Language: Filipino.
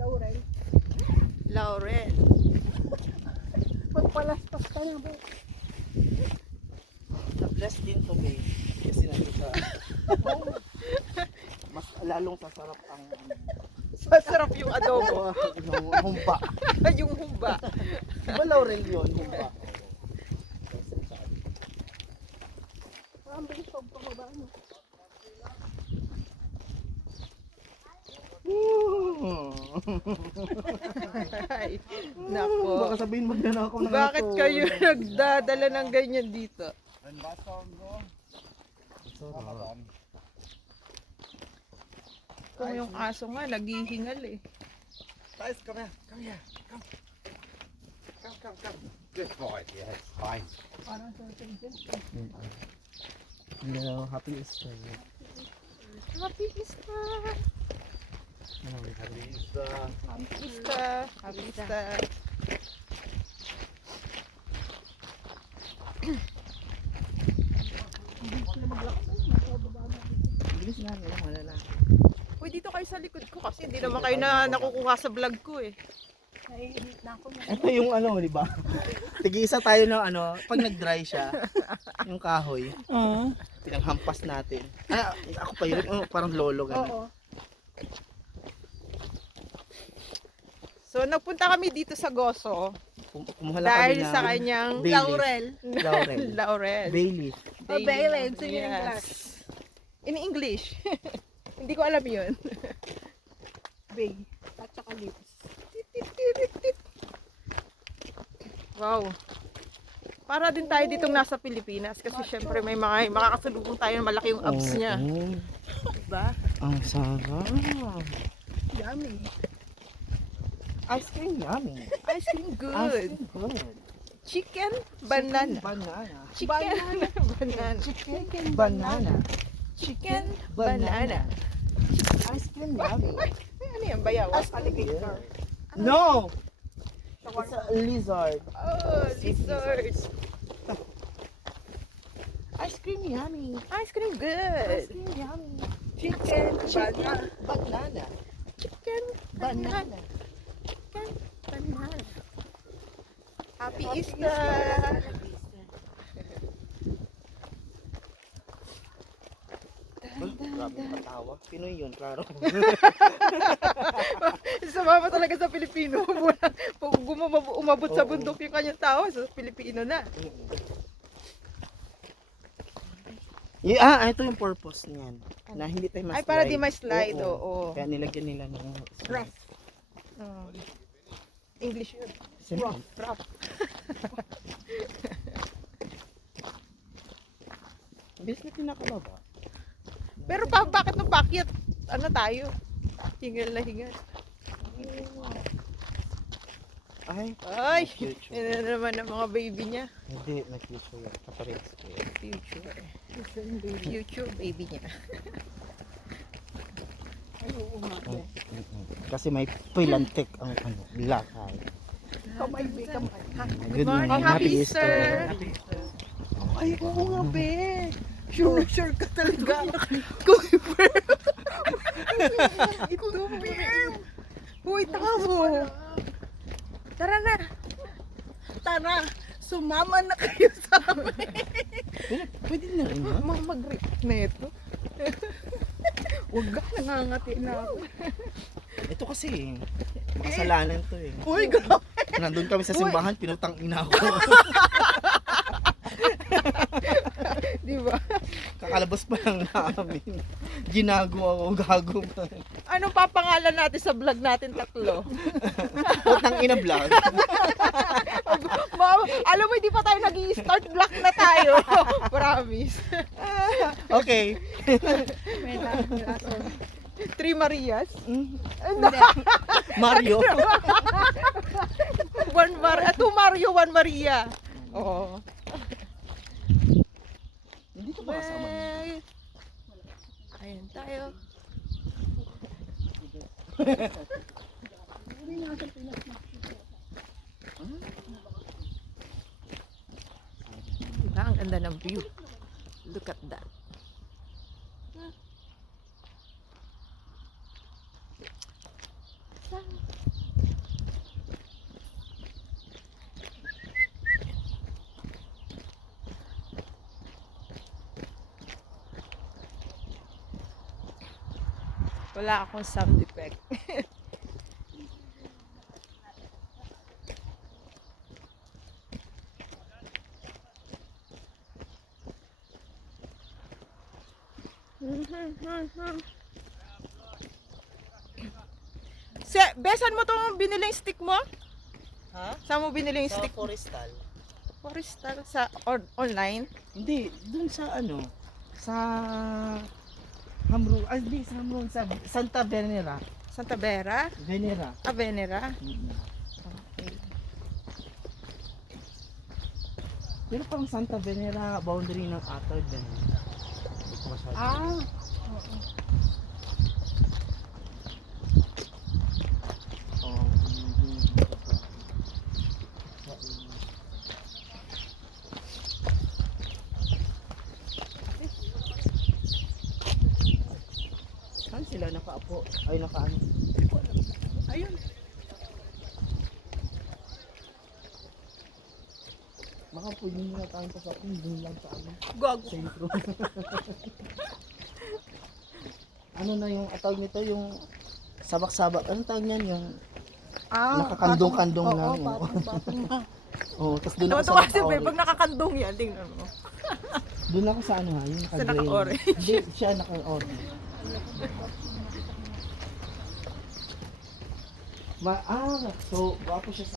Laurel. Laurel. Pagpalaspas ka na ba? Na-bless din to, babe. Kasi nandito mas lalong sasarap ang Masarap yung adobo. yung humba. Yung humba. Diba Laurel yun, humba? Parang bilisog pa ba ano? Ay, nako. Baka sabihin magnanakaw na Bakit kayo nagdadala ng ganyan dito? Kung yung aso nga, naghihingal eh. Guys, come here. Come here. Come. Come. Good boy. Yes, fine. Parang sa tension. No, happy Easter. Happy Easter! Happy Easter. Happy Easter! Happy Easter! Bilis na nila, wala na. Uy, dito kayo sa likod ko kasi hindi naman kayo na nakukuha sa vlog ko eh. Naiinit na ako. Ito yung ano, di ba? Tig-isa tayo ng ano, pag nag-dry siya, yung kahoy, pinanghampas natin. Ah, ako pa yun, parang lolo ganun. Oo. So, nagpunta kami dito sa Goso Kumuha lang kami dahil ng sa kanyang Bailey. Laurel. Laurel. Laurel. Bailey. Oh, Bailey. Sino yung class? In English. Hindi ko alam yun. Bay. At saka lips. Wow. Para din tayo ditong nasa Pilipinas kasi syempre may mga makakasalubong tayo na malaki yung abs niya. Oo. Diba? Ang sarap. Yummy. Ice cream yummy. Ice cream Ice good. cream good. Chicken, banana. Banana. Chicken, banana. Chicken banana. Chicken, banana. Ice cream yummy. Ano yan? Bayawas? Alligator. No! It's a lizard. Oh, lizard. Ice cream yummy. Ice cream good. Ice cream yummy. Chicken. Banana. Banana. Chicken, banana. Chicken, banana. Happy Easter. Grabe patawa. Pinoy yun, klaro. Sumama talaga sa Pilipino. Pag umabot sa bundok yung kanyang tao, sa Pilipino na. Ito yung purpose niyan. Na hindi tayo ma-slide. Ay, para di ma-slide, oo. Kaya nilagyan nila ng Rough. Oh. English yun. Rough. Rough. Bilis na pinakababa. Pero bakit nung pakyat, ano tayo? Hingal na hingal. Ay, Ay, future. yun na naman ang mga baby niya. Hindi, may future yan. Kaparehas ko yan. Future. Future baby niya. Ay, oo nga. Kasi may pilantik ang lakay. Kamay, be. Kamay. Good morning, happy Easter. Ay, oo nga, be. Sure na sure ka talaga. Confirm. Confirm. Uy, tanga mo. Tara na. Tara, sumama na kayo sa amin. Pwede na rin yan. Mag-rip na ito. Huwag ka, nangangati na ako. Ito kasi, makasalanan to eh. Uy, grabe. Nandun kami sa simbahan, pinutang ina ko. Di ba? Kakalabas pa lang namin. Ginago ako, gago pa. Anong papangalan natin sa vlog natin tatlo? Putang ina vlog. Alam mo, hindi pa tayo nag-i-start vlog na tayo. Promise. Okay. May laso. Three Marias. Mario. Two Mario, one Maria. Oo. Hindi ka ba kasama niya? Ayan tayo. Diba? Ang ganda ng view. Look at that. Wala akong sound effect. Besan mo tong biniling stick mo? Ha? Saan mo biniling Sa stick? Forestal. Forestal sa online? Hindi, dun sa ano, sa Hamrun, di sa Hamrun, sa Santa Venera. Santa Vera? Venera. Venera? Okay. Pero pang Santa Venera, boundary ng Atard din. Ah, Oo. Saan sila nakaapo? Ay, nakaano? ayun. Baka pwede nila tayong pasapin dun lang sa ano, Gago. sentro. Ano na yung atawag nito, yung sabak-sabak, anong tawag niyan, yung nakakandong-kandong Oo, lang. patong na. Oo, tapos doon ako sa Tuwa si Beb, naka-orange. pag nakakandong yan, tingnan mo. Doon ako sa ano ha, yung Sa naka-gray. naka-orange. Hindi, siya naka-orange. So, gwapo siya sa